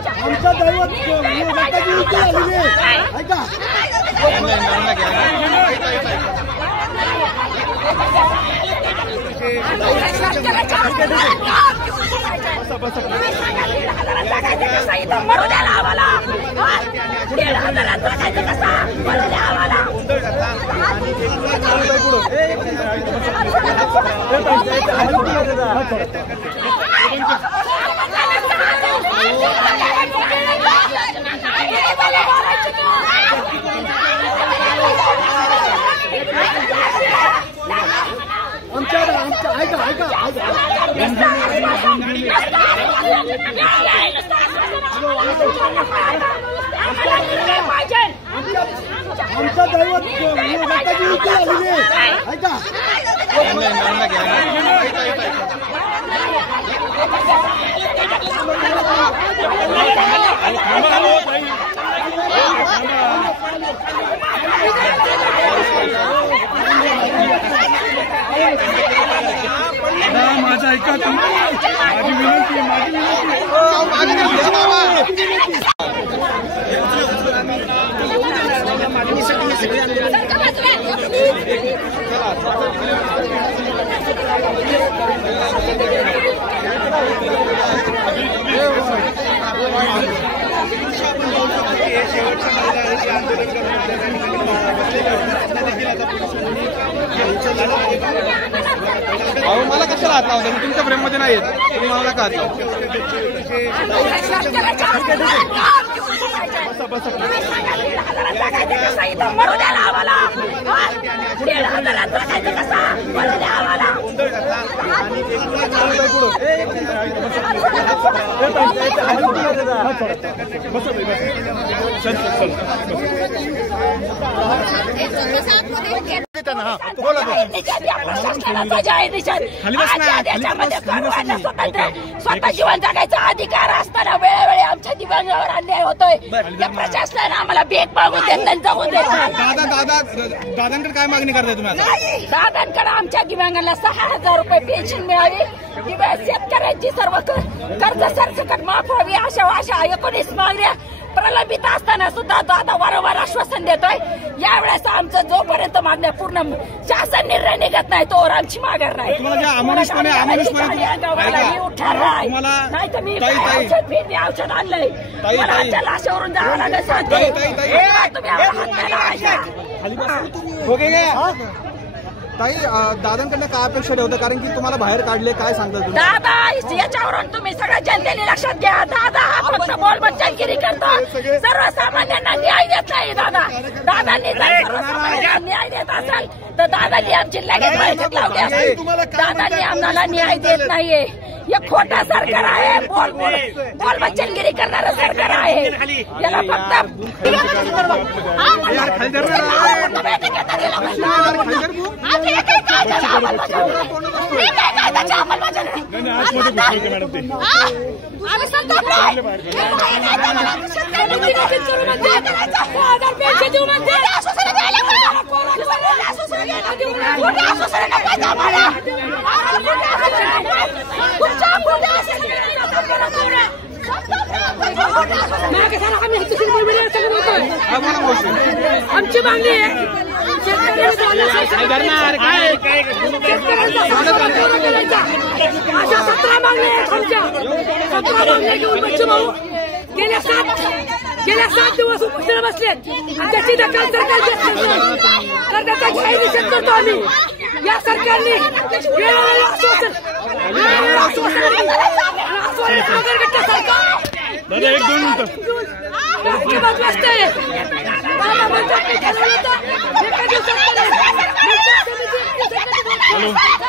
आमचा दैवत ऐका आमचा दैवत ऐका माझा ऐका माझी विनंती अहो मला कशाला हात लावता? मी तुमच्या फ्रेम मध्ये नाही येत, तुम्ही मला का हात लावता? स्वतः जीवन जगायचा अधिकार असताना वेळोवेळी आमच्या दिव्यांगावर अन्याय होतोय. या प्रशासनाने आम्हाला भेट मागून देत नाही, जगून देत नाही. दादांकडे काय मागणी करताय तुम्ही? दादांकडे आमच्या दिव्यांगांना 6,000 रुपये पेन्शन मिळावी, शेतकऱ्यांची सर्व कर्ज सरसकट माफ व्हावी, अशा 19 मागण्या प्रलंबित असताना सुद्धा दादा वारंवार आश्वासन देतोय. यावेळेस आमचं जोपर्यंत मागण्या पूर्ण शासन निर्णय निघत नाही तोवर आमची माघार नाही. नाही तर मी औषध आणलंय, मला लाशेवरून जावं लागेल. ताई दादांकडनं काय अपेक्षा ठेवतं? कारण की तुम्हाला बाहेर काढले, काय सांगतात तुम्ही? दादा याच्यावरून तुम्ही सगळ्या जनतेने लक्षात घ्या. दादा हा फक्त बोलबच्चनगिरी करतो, सर्वसामान्यांना न्याय देत नाही. दादांनी जर सर्वसामान्यांना न्याय देत असेल तर दादांनी आमची लगेच बैठक लावली असते. दादांनी आम्हाला न्याय देत नाहीये. हे खोटा सरकार आहे, बोलबच्चनगिरी करणारं सरकार आहे. याला फक्त आमची मागणी आहे अशा 17 मागण्या आहेत आमच्या. 17 मागण्या घेऊन बच्चू भाऊ गेल्या 7 दिवस उपोषणाला बसलेत. त्याची दखल सरकार घेत नाही, तर त्याचा निषेध करतो आम्ही. या सरकारने वेळोवेळी आश्वासन राज्य बाजू असते. एका दिवसात